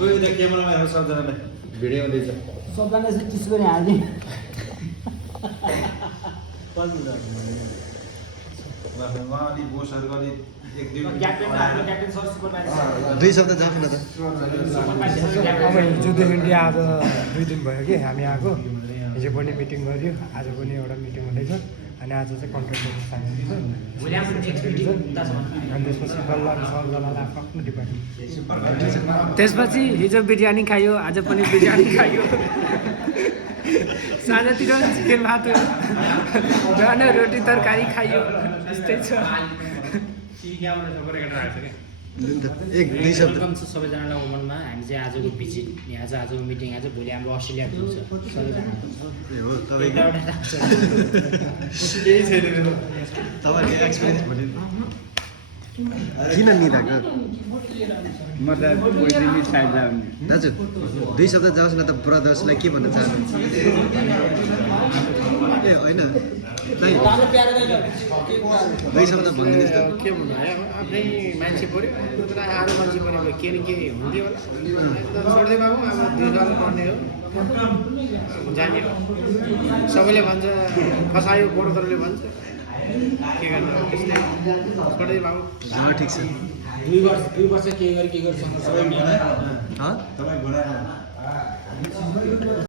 कोही त क्यामेरामा हेर्नु सबजनालाई भिडियो हुँदैछ सबजना चाहिँ टिस पनि हाल्ने अलि बोसहरूको अलि एक दुई दुई शब्द जाउँ न त अब हिजोदेखि आज 2 दिन भयो कि हामी आएको हिजो पनि मिटिङ गऱ्यो आज पनि एउटा मिटिङ हुँदैछ अनि आज चाहिँ कन्ट्र्याक्टरको साइन अनि त्यसपछि बल्ल सबजनालाई आफ्नो डिपार्टमेन्ट त्यसपछि हिजो बिरयानी खायो आज पनि बिरयानी खायो साँझतिर चिकन भात बिहान रोटी तरकारी खायो त्यस्तै छ एक दुई शब्द वेलकम छ सबैजनालाई ओमनमा हामी चाहिँ आजको भिजिट यहाँ चाहिँ आजको मिटिङ आज भोलि हाम्रो अस्ट्रेलिया पुग्छ सबैजना हो तपाईँले एक्सपिरियन्स भन्नु किन निधाएको दाजु दुई शब्द जाओस् न त ब्रदर्सलाई के भन्न चाहनुहुन्छ ए होइन दुई शब्द भनिदिनुहोस् त के भन्नु है आफ्नै मान्छे पऱ्यो अरू मान्छे पऱ्यो के न के हुन्थ्यो होला छोड्दै बाबु अब 2 डलर पर्ने हो जाने हो सबैले भन्छ फसायो बोर्डरले भन्छ के गर्नु त्यस्तै छोड्दै बाबु ठिक छ 2 वर्ष के गरी सबै मिल्दैन तपाईँ